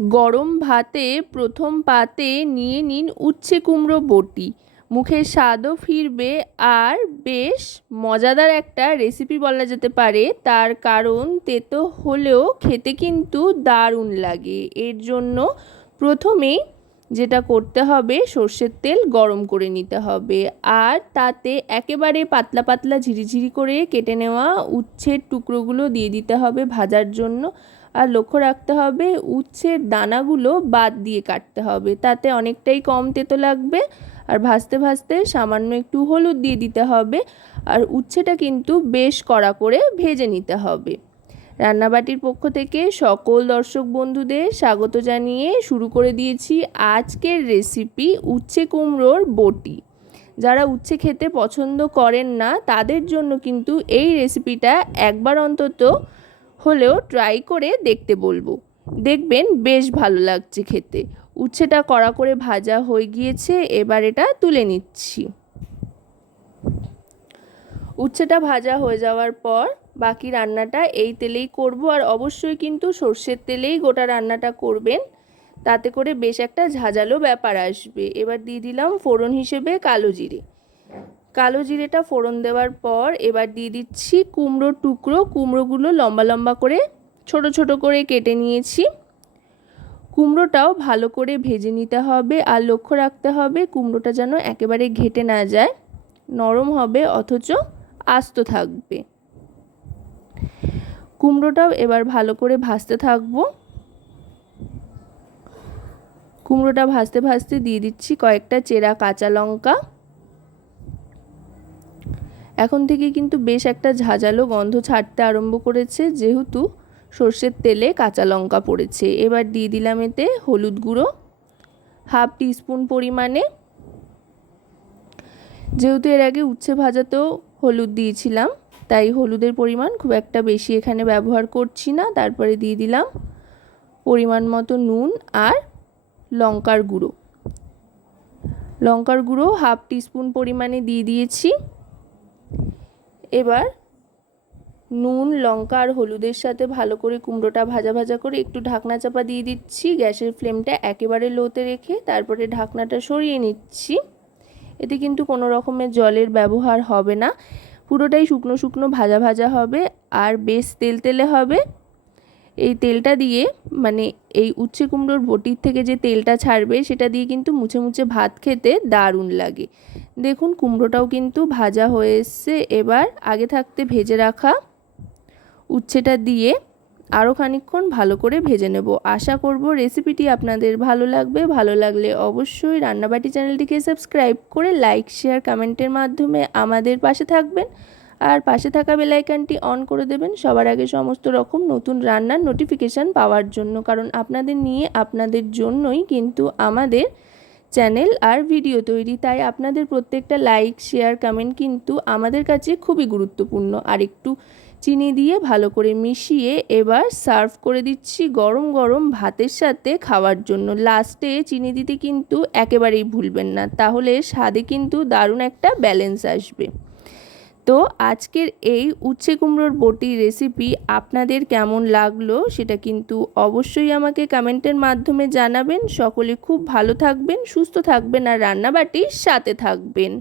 গরম ভাতে প্রথম পাতে নিয়ে নিন উচ্ছে কুমড়ো বটি। মুখের স্বাদও ফিরবে আর বেশ মজাদার একটা রেসিপি বলা যেতে পারে। তার কারণ তেতো হলেও খেতে কিন্তু দারুণ লাগে। এর জন্য প্রথমেই যেটা করতে হবে, সর্ষের তেল গরম করে নিতে হবে। আর তাতে একেবারে পাতলা পাতলা ঝিরিঝিরি করে কেটে নেওয়া উচ্ছের টুকরোগুলো দিয়ে দিতে হবে ভাজার জন্য। আর লক্ষ্য রাখতে হবে উচ্ছের দানাগুলো বাদ দিয়ে কাটতে হবে। তাতে অনেকটাই কম তেতো লাগবে আর ভাজতে ভাজতে সামান্য একটু হলুদ দিয়ে দিতে হবে আর উচ্ছেটা কিন্তু বেশ কড়া করে ভেজে নিতে হবে। রান্নাবাটির পক্ষ থেকে সকল দর্শক বন্ধুদের স্বাগত জানিয়ে শুরু করে দিয়েছি আজকের রেসিপি উচ্ছে কুমড়োর বটি। যারা উচ্ছে খেতে পছন্দ করেন না, তাদের জন্য কিন্তু এই রেসিপিটা একবার অন্তত হলেও ট্রাই করে দেখতে বলব। দেখবেন বেশ ভালো লাগছে খেতে। উচ্ছেটা কড়া করে ভাজা হয়ে গিয়েছে, এবার এটা তুলে নিচ্ছি। উচ্ছেটা ভাজা হয়ে যাওয়ার পর বাকি রান্নাটা এই তেলেই করব, আর অবশ্যই কিন্তু সর্ষের তেলেই গোটা রান্নাটা করবেন। তাতে করে বেশ একটা ঝাঁঝালো ব্যাপার আসবে। এবার দিয়ে দিলাম ফোড়ন হিসেবে কালো জিরে। কালো জিরেটা ফোড়ন দেওয়ার পর এবার দিয়ে দিচ্ছি কুমড়োর টুকরো, কুমড়োগুলো লম্বা লম্বা করে, ছোট ছোট করে কেটে নিয়েছি। কুমড়োটাও ভালো করে ভেজে নিতে হবে আর লক্ষ্য রাখতে হবে কুমড়োটা যেন একেবারে ঘেটে না যায়, নরম হবে অথচ আস্ত থাকবে। কুমড়োটাও এবার ভালো করে ভাজতে থাকব। কুমড়োটা ভাজতে ভাজতে দিয়ে দিচ্ছি কয়েকটা চেরা কাঁচা লঙ্কা। এখন থেকে কিন্তু বেশ একটা ঝাঁঝালো গন্ধ ছাড়তে আরম্ভ করেছে, যেহেতু সর্ষের তেলে কাঁচা লঙ্কা পড়েছে। এবার দিয়ে দিলাম এতে হলুদ গুঁড়ো, হাফ টিস্পুন পরিমাণে। যেহেতু এর আগে উচ্ছে ভাজাতেও হলুদ দিয়েছিলাম, তাই হলুদের পরিমাণ খুব একটা বেশি এখানে ব্যবহার করছি না। তারপরে দিয়ে দিলাম পরিমাণ মতো নুন আর লঙ্কার গুঁড়ো। লঙ্কার গুঁড়ো হাফ টিস্পুন পরিমাণে দিয়ে দিয়েছি। এবার নুন, লঙ্কা আর হলুদের সাথে ভালো করে কুমড়োটা ভাজা ভাজা করে একটু ঢাকনা চাপা দিয়ে দিচ্ছি। গ্যাসের ফ্লেমটা একেবারে লোতে রেখে তারপরে ঢাকনাটা সরিয়ে নিচ্ছি। এতে কিন্তু কোনো রকমের জলের ব্যবহার হবে না। পুরোটাই শুকনো শুকনো ভাজা ভাজা হবে আর বেশ তেল তেলে হবে। এই তেলটা দিয়ে মানে এই উচ্ছে কুমড়োর বটির থেকে যে তেলটা ছাড়বে সেটা দিয়ে কিন্তু মুছে মুছে ভাত খেতে দারুণ লাগে। দেখুন, কুমড়োটাও কিন্তু ভাজা হয়ে এসছে। এবার আগে থাকতে ভেজে রাখা উচ্ছেটা দিয়ে আরও খানিকক্ষণ ভালো করে ভেজে নেব। আশা করব রেসিপিটি আপনাদের ভালো লাগবে। ভালো লাগলে অবশ্যই রান্নাবাটি চ্যানেলটিকে সাবস্ক্রাইব করে লাইক, শেয়ার, কমেন্টের মাধ্যমে আমাদের পাশে থাকবেন। আর পাশে থাকা বেলাইকানটি অন করে দেবেন সবার আগে সমস্ত রকম নতুন রান্নার নোটিফিকেশান পাওয়ার জন্য। কারণ আপনাদের নিয়ে আপনাদের জন্যই কিন্তু আমাদের চ্যানেল আর ভিডিও তৈরি। তাই আপনাদের প্রত্যেকটা লাইক শেয়ার কমেন্ট কিন্তু আমাদের কাছে খুবই গুরুত্বপূর্ণ। আর একটু চিনি দিয়ে ভালো করে মিশিয়ে এবার সার্ভ করে দিচ্ছি গরম গরম ভাতের সাথে খাওয়ার জন্য। লাস্টে চিনি দিতে কিন্তু একেবারেই ভুলবেন না। তাহলে স্বাদে কিন্তু দারুণ একটা ব্যালেন্স আসবে। তো আজকের এই উচ্ছে কুমড়োর বটি রেসিপি আপনাদের কেমন লাগল সেটা কিন্তু অবশ্যই আমাকে কমেন্টের মাধ্যমে জানাবেন। সকলে খুব ভালো থাকবেন, সুস্থ থাকবেন আর রান্নাবাটির সাথে থাকবেন।